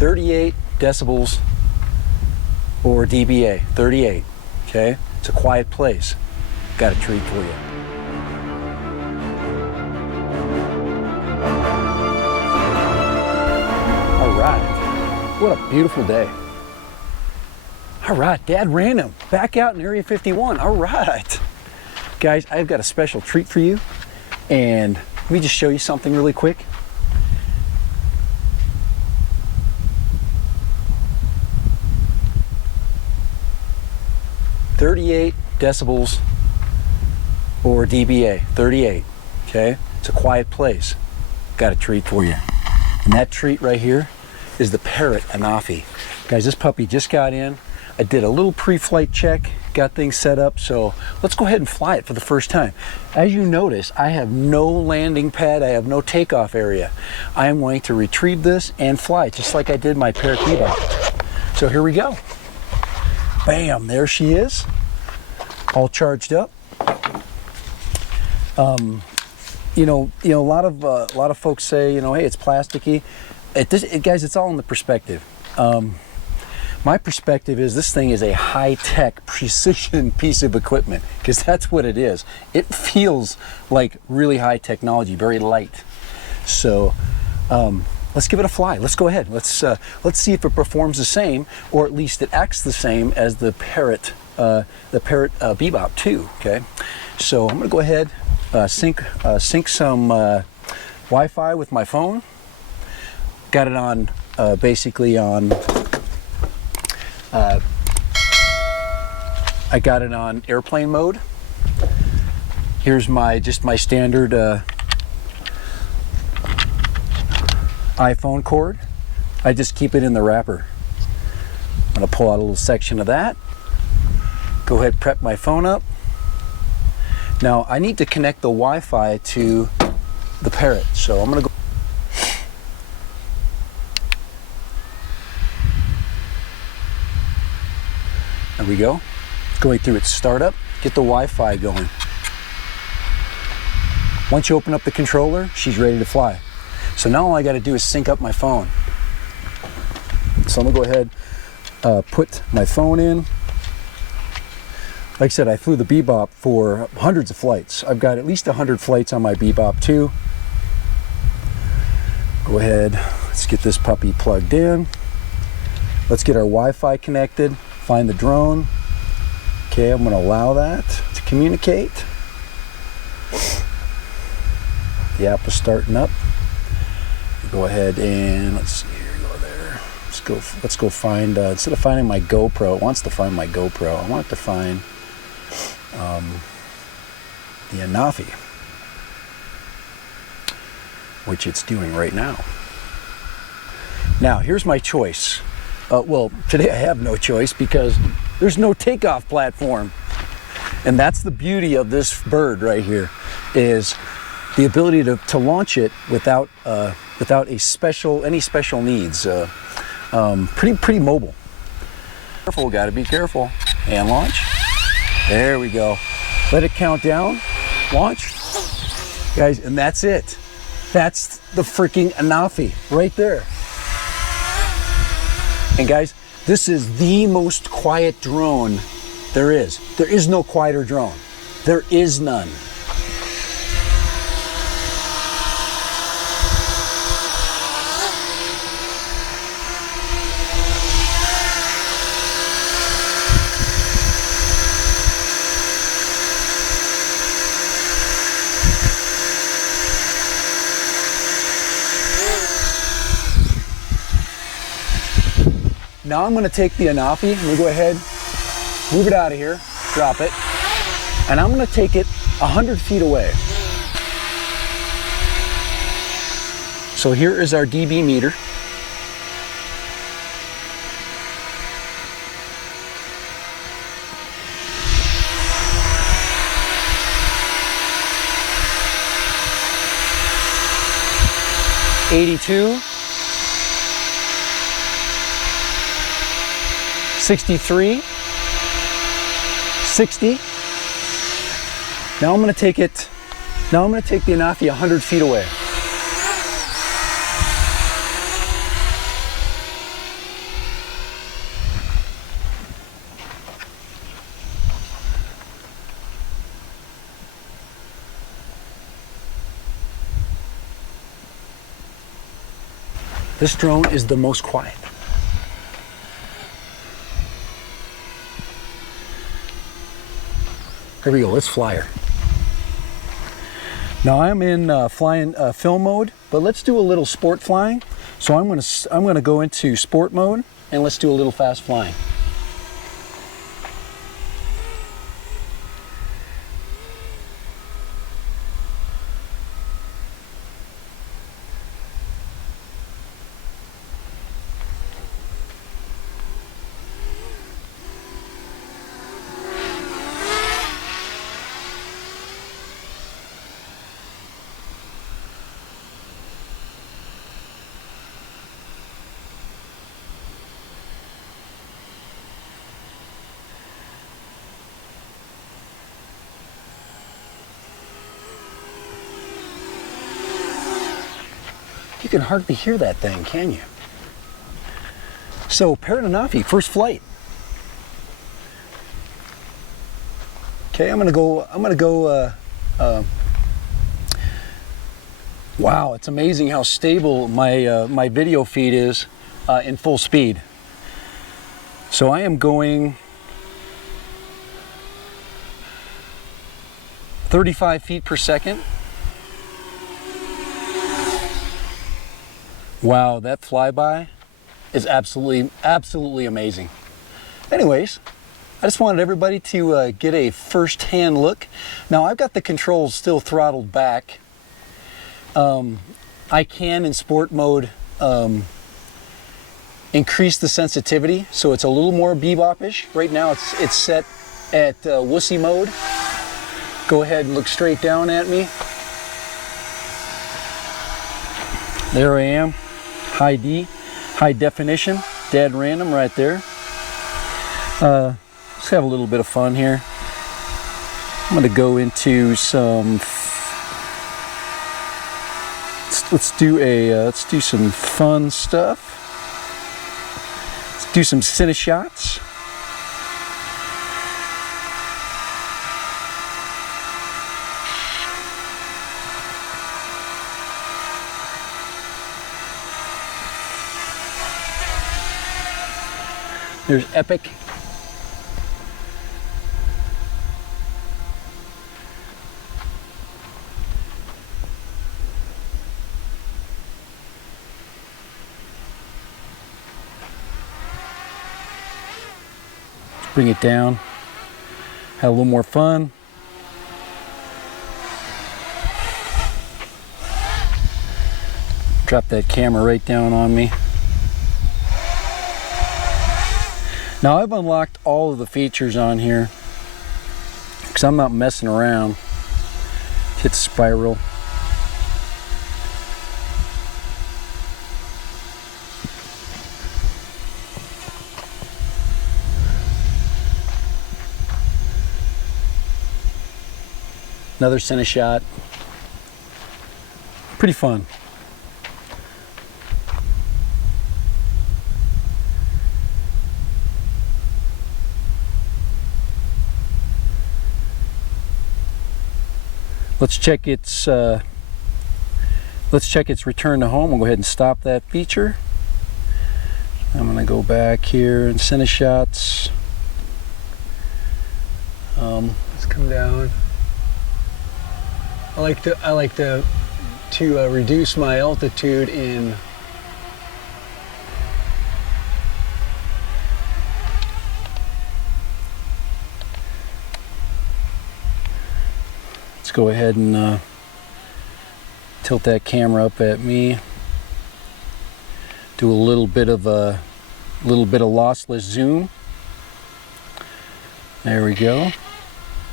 38 decibels or dBA, 38, okay? It's a quiet place. Got a treat for you. All right, what a beautiful day. All right, Dad ran him back out in Area 51. All right. Guys, I've got a special treat for you, and let me just show you something really quick. "38 decibels or dBA, 38, okay? It's a quiet place. Got a treat for you. And that treat right here is the Parrot Anafi. Guys, this puppy just got in. I did a little pre-flight check, got things set up, so let's go ahead and fly it for the first time. As you notice, I have no landing pad, I have no takeoff area. I am going to retrieve this and fly it, just like I did my Parrot Bebop. So here we go. Bam, there she is, all charged up. You know, a lot of folks say, you know, hey, it's plasticky. Guys, it's all in the perspective. My perspective is this thing is a high-tech precision piece of equipment, because that's what it is. It feels like really high technology, very light. So let's give it a fly. Let's go ahead. Let's see if it performs the same, or at least it acts the same as the Parrot Bebop 2. Okay, so I'm gonna go ahead, sync some Wi-Fi with my phone. Got it on basically on. I got it on airplane mode. Here's just my standard iPhone cord. I just keep it in the wrapper. I'm gonna pull out a little section of that. Go ahead, prep my phone up. Now I need to connect the Wi-Fi to the Parrot, so I'm gonna go. There we go. Going through its startup. Get the Wi-Fi going. Once you open up the controller, she's ready to fly. So now all I got to do is sync up my phone. So I'm gonna go ahead, put my phone in. Like I said, I flew the Bebop for hundreds of flights. I've got at least 100 flights on my Bebop 2. Go ahead, let's get this puppy plugged in. Let's get our Wi-Fi connected. Find the drone. Okay, I'm going to allow that to communicate. The app is starting up. Go ahead and let's see here. Go there. Let's go find. Instead of finding my GoPro, it wants to find my GoPro. I want it to find the Anafi, which it's doing right now. Now here's my choice. Well, today I have no choice because there's no takeoff platform. And that's the beauty of this bird right here, is the ability to launch it without any special needs. Pretty mobile. Careful, gotta be careful. And launch. There we go. Let it count down. Launch. Guys, and that's it. That's the freaking Anafi right there. And guys, this is the most quiet drone there is. There is no quieter drone. There is none. Now I'm going to take the Anafi, let me go ahead, move it out of here, drop it, and I'm going to take it 100 feet away. So here is our dB meter. "82, 63, 60. Now I'm going to take the Anafi 100 feet away. This drone is the most quiet. Here we go, let's fly her. Now I'm in flying film mode, but let's do a little sport flying. So I'm gonna go into sport mode and let's do a little fast flying. You can hardly hear that thing, can you? So, Parrot Anafi, first flight. Okay, I'm gonna go. Wow, it's amazing how stable my my video feed is in full speed. So I am going 35 feet per second. Wow, that flyby is absolutely amazing. Anyways, I just wanted everybody to get a first-hand look. Now I've got the controls still throttled back. I can, in sport mode, increase the sensitivity so it's a little more bebop-ish. Right now it's set at wussy mode. Go ahead and look straight down at me. There I am. High definition, dead random right there. Let's have a little bit of fun here. I'm going to go into some. Let's do some fun stuff. Let's do some cine shots. There's Epic. Let's bring it down. Have a little more fun. Drop that camera right down on me. Now I've unlocked all of the features on here because I'm not messing around. Hit spiral. Another cine shot. Pretty fun. Let's check its return to home. We'll go ahead and stop that feature. I'm gonna go back here and cine shots. Let's come down. I like to reduce my altitude in Let's go ahead and tilt that camera up at me. Do a little bit of lossless zoom. There we go.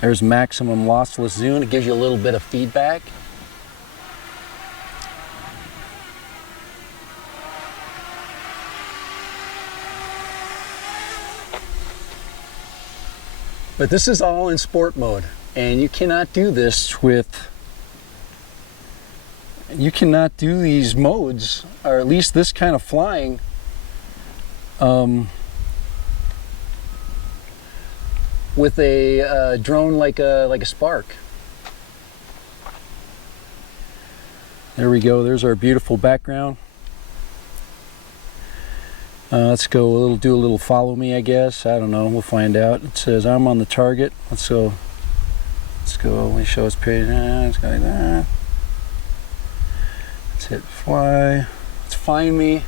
There's maximum lossless zoom. It gives you a little bit of feedback. But this is all in sport mode, and you cannot do this with, you cannot do these modes, or at least this kind of flying, with a drone like a Spark. There we go. There's our beautiful background. Let's go do a little follow me, I guess. I don't know, we'll find out. It says I'm on the target. Let's go. We show us period. Let's go like that. Let's hit fly. Let's find me.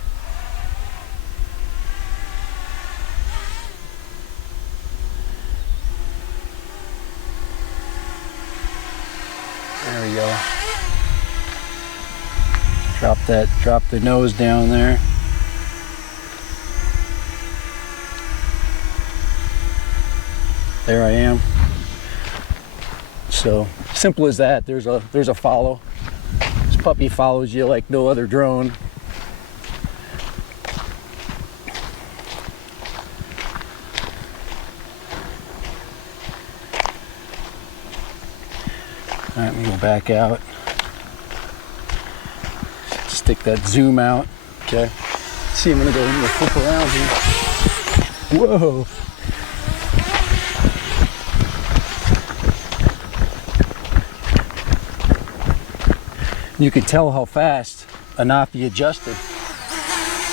There we go. Drop the nose down there. There I am. So simple as that. There's a follow. This puppy follows you like no other drone. All right, let me go back out. Stick that zoom out. Okay. Let's see, I'm gonna go flip around here. Whoa. You can tell how fast Anafi adjusted.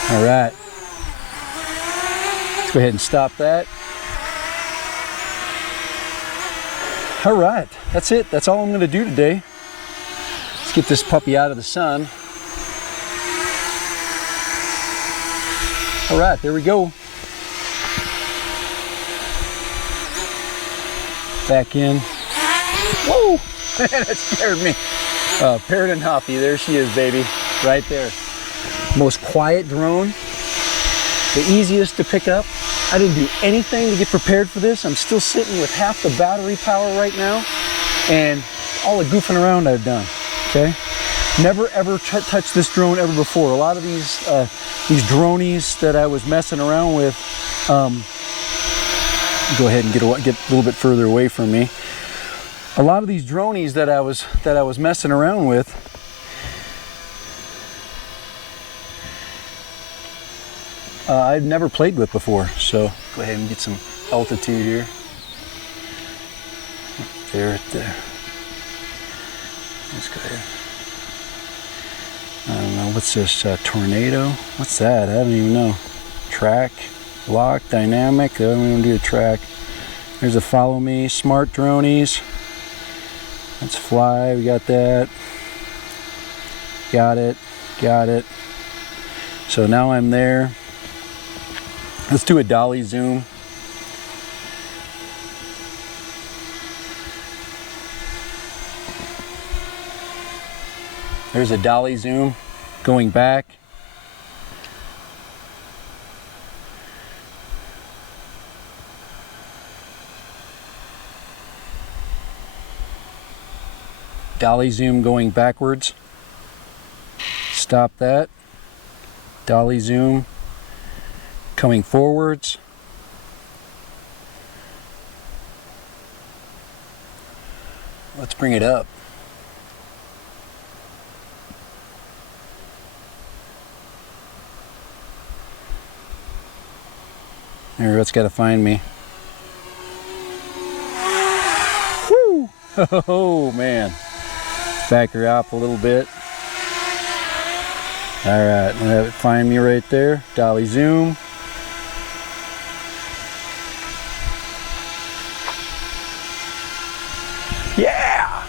All right. Let's go ahead and stop that. All right, that's it. That's all I'm gonna do today. Let's get this puppy out of the sun. All right, there we go. Back in. Whoa, that scared me. Parrot Anafi, there she is, baby, right there. Most quiet drone, the easiest to pick up. I didn't do anything to get prepared for this. I'm still sitting with half the battery power right now, and all the goofing around I've done, okay? Never ever touched this drone ever before. A lot of these dronies that I was messing around with, go ahead and get a little bit further away from me. A lot of these dronies that I was messing around with, I've never played with before. So go ahead and get some altitude here. Right there. Let's go ahead. I don't know, what's this, tornado? What's that? I don't even know. Track, lock, dynamic. I don't even do a track. There's a follow me, smart dronies. Let's fly, we got that. Got it. So now I'm there. Let's do a dolly zoom. There's a dolly zoom going back. Dolly zoom going backwards. Stop that. Dolly zoom coming forwards. Let's bring it up. There, it's got to find me. Woo! Oh man. Back her up a little bit. All right, let it find me right there. Dolly zoom. Yeah!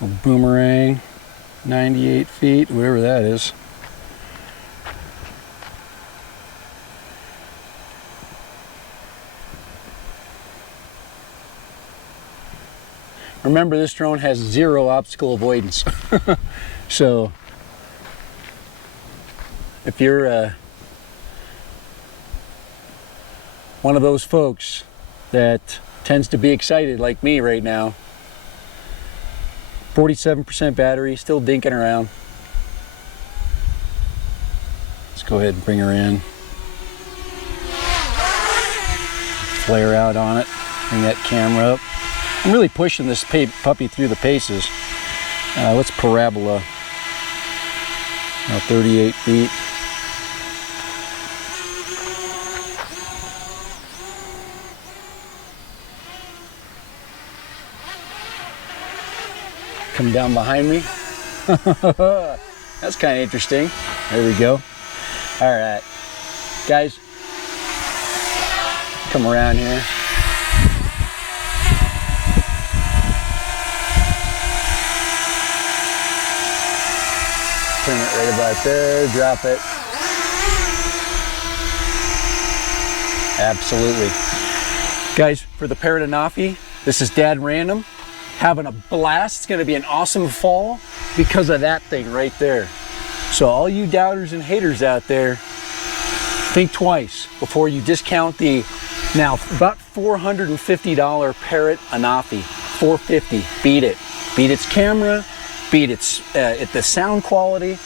A boomerang, 98 feet, whatever that is. Remember, this drone has 0 obstacle avoidance. So if you're one of those folks that tends to be excited like me right now, 47% battery, still dinking around. Let's go ahead and bring her in. Flare out on it, bring that camera up. I'm really pushing this puppy through the paces. What's parabola? 38 feet. come down behind me. That's kind of interesting. There we go. All right, guys, come around here. Turn it right about there, drop it. Absolutely. Guys, for the Parrot Anafi, this is Dad Random, having a blast. It's gonna be an awesome fall because of that thing right there. So all you doubters and haters out there, think twice before you discount the now about $450 Parrot Anafi. $450, beat it. Beat its camera, beat its the sound quality,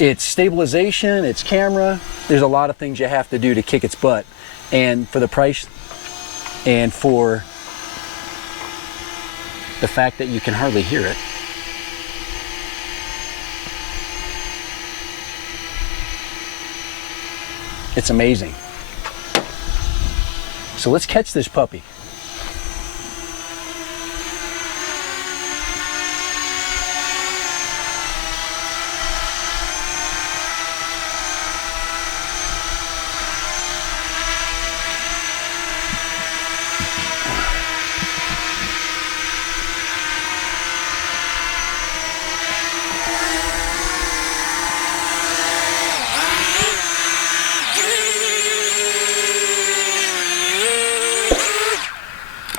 its stabilization, its camera. There's a lot of things you have to do to kick its butt. And for the price and for the fact that you can hardly hear it. It's amazing. So let's catch this puppy.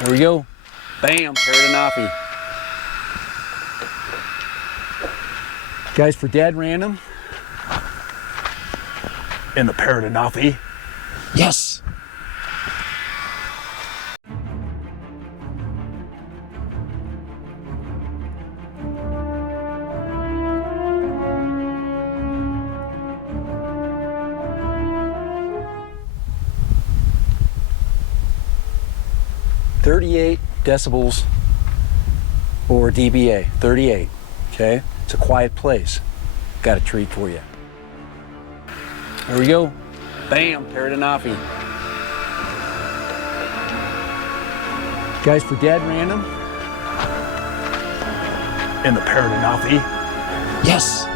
There we go. Bam, Parrot Anafi. Guys, for Dad Random and the Parrot Anafi, yes! .38 decibels or dBA, 38, okay? It's a quiet place. Got a treat for you. There we go. Bam, Parrot Anafi. Guys, for Dad Random and the Parrot Anafi, yes!